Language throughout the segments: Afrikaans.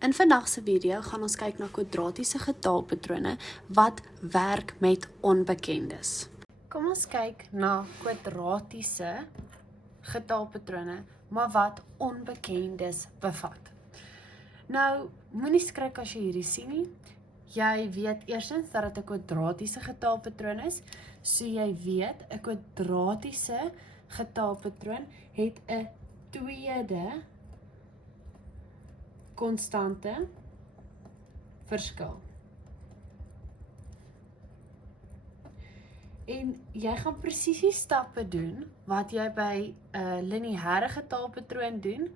In vandag se video gaan ons kyk na kwadratiese getalpatrone wat werk met onbekendes. Kom ons kyk na kwadratiese getalpatrone, maar wat onbekendes bevat. Nou, moenie skrik as jy hierdie sien nie. Jy weet eerstens dat dit 'n kwadratiese getalpatroon is, so jy weet 'n kwadratiese getalpatroon het 'n tweede konstante verskil. En jy gaan presies die stappe doen wat jy by 'n lineêre getalpatroon doen,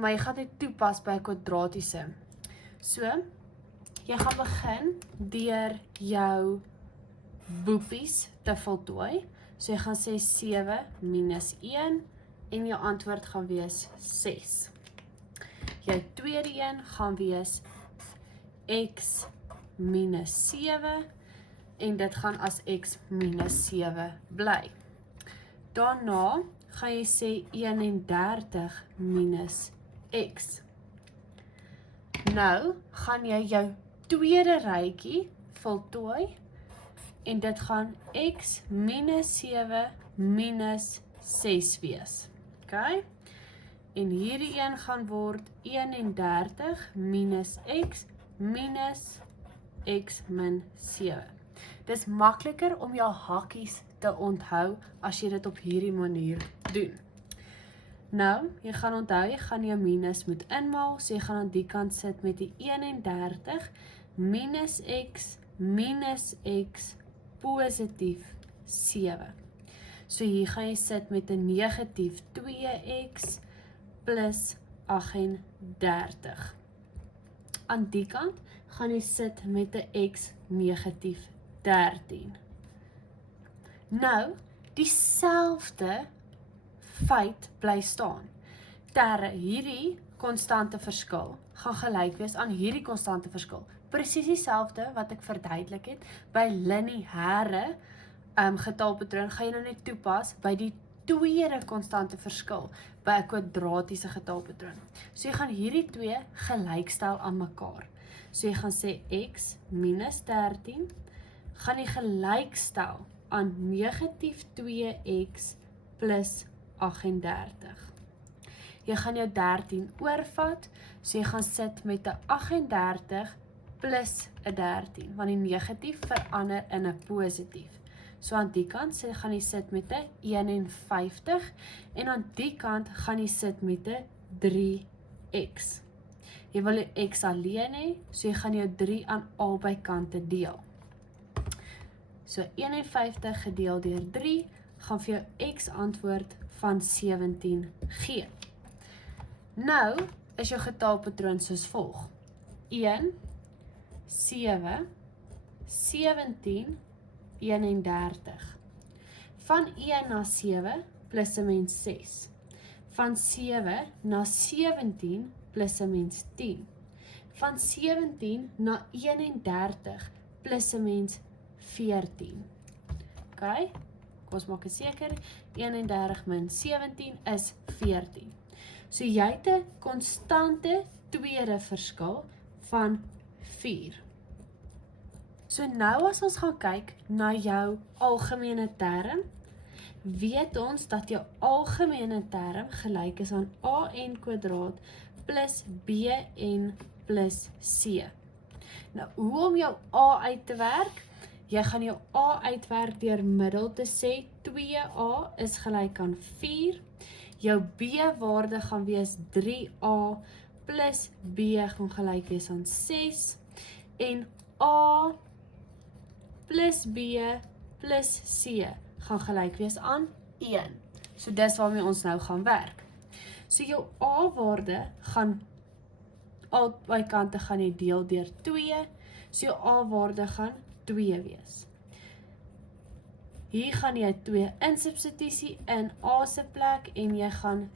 maar jy gaan dit toepas by 'n kwadratiese. So, jy gaan begin deur jou boepies te voltooi. So jy gaan sê 7 minus 1 en jou antwoord gaan wees 6. Jou tweede een gaan wees x minus 7 en dit gaan as x minus 7 bly. Daarna gaan jy sê 31 minus x. Nou gaan jy jou tweede rytjie voltooi en dit gaan x minus 7 minus 6 wees. Okay? En hierdie een gaan word 31 minus x min 7. Dis makliker om jou hakkies te onthou as jy dit op hierdie manier doen. Nou, jy gaan onthou, jy gaan jou minus moet inmaal, so jy gaan aan die kant sit met die 31 minus x positief 7. So hier gaan jy sit met 'n negatief 2x plus 38. Aan die kant gaan jy sit met 'n x negatief 13. Nou, dieselfde feit bly staan. Hierdie konstante verskil gaan gelyk wees aan hierdie konstante verskil. Presies dieselfde wat ek verduidelik het by lineêre getalpatroon gaan jy nou net toepas by die tweede konstante verskil by 'n kwadratiese getalpatroon. So jy gaan hierdie twee gelykstel aan mekaar. So jy gaan sê x minus 13 gaan jy gelykstel aan negatief 2x plus 38. Jy gaan jou 13 oorvat, so jy gaan sit met 'n 38 plus 'n 13, want die negatief verander in 'n positief. So aan die kant gaan jy sit met 'n 51 en aan die kant gaan jy sit met 'n 3x. Jy wil jou x alleen hê, so jy gaan jou 3 aan albei kante deel. So 51 gedeel deur 3 gaan vir jou x antwoord van 17 gee. Nou is jou getalpatroon soos volg. 1, 7, 17, 31. Van 1 na 7 plus 'n mens 6. Van 7 na 17 plus 'n mens 10. Van 17 na 31 plus 'n mens 14. Okay? Kom ons maak seker, 31 min 17 is 14. So jy het 'n konstante tweede verskil van 4. So nou as ons gaan kyk na jou algemene term, weet ons dat jou algemene term gelyk is aan an kwadraat plus bn plus c. Nou, hoe om jou a uit te werk? Jy gaan jou a uitwerk deur middel te sê 2a is gelyk aan 4. Jou b-waarde gaan wees 3a plus b gaan gelyk wees aan 6. En a plus b plus c gaan gelyk wees aan 1. So dis waarmee ons nou gaan werk. So jou a-waarde gaan albei kante gaan jy deel deur 2. So jou a-waarde gaan 2 wees. Hier gaan jy 2 insubstitusie in a se plek en jy gaan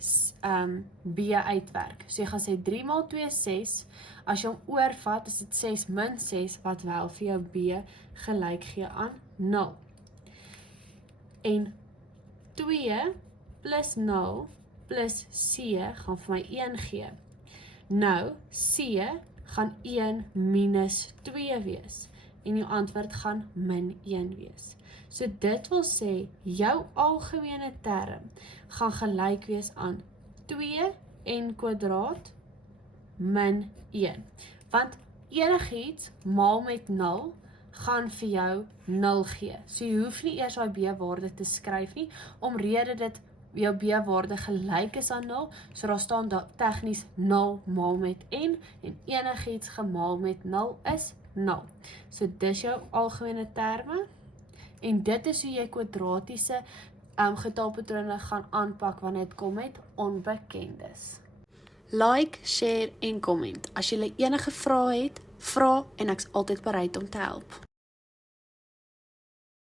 b uitwerk. So jy gaan sê 3 maal 2 is 6. As jy hom oorvat, is dit 6 min 6 wat wel vir jou b gelyk gee aan 0. En 2 plus 0 plus c gaan vir my 1 gee. Nou, C gaan 1 minus 2 wees. En jou antwoord gaan min 1 wees. So dit wil sê, jou algemene term gaan gelyk wees aan 2n² min 1. Want enigiets maal met 0 gaan vir jou 0 gee. So jy hoef nie eers daai b-waarde te skryf nie, omrede dit jou b-waarde gelyk is aan 0, so daar staan tegnies 0 maal met n, en enigiets gemaal met 0 is 0. So dis jou algemene terme, en dit is hoe jy kwadratiese getalpatrone gaan aanpak wanneer dit kom met onbekendes. Like, share en comment. As jy enige vrae het, vra en ek's altyd bereid om te help.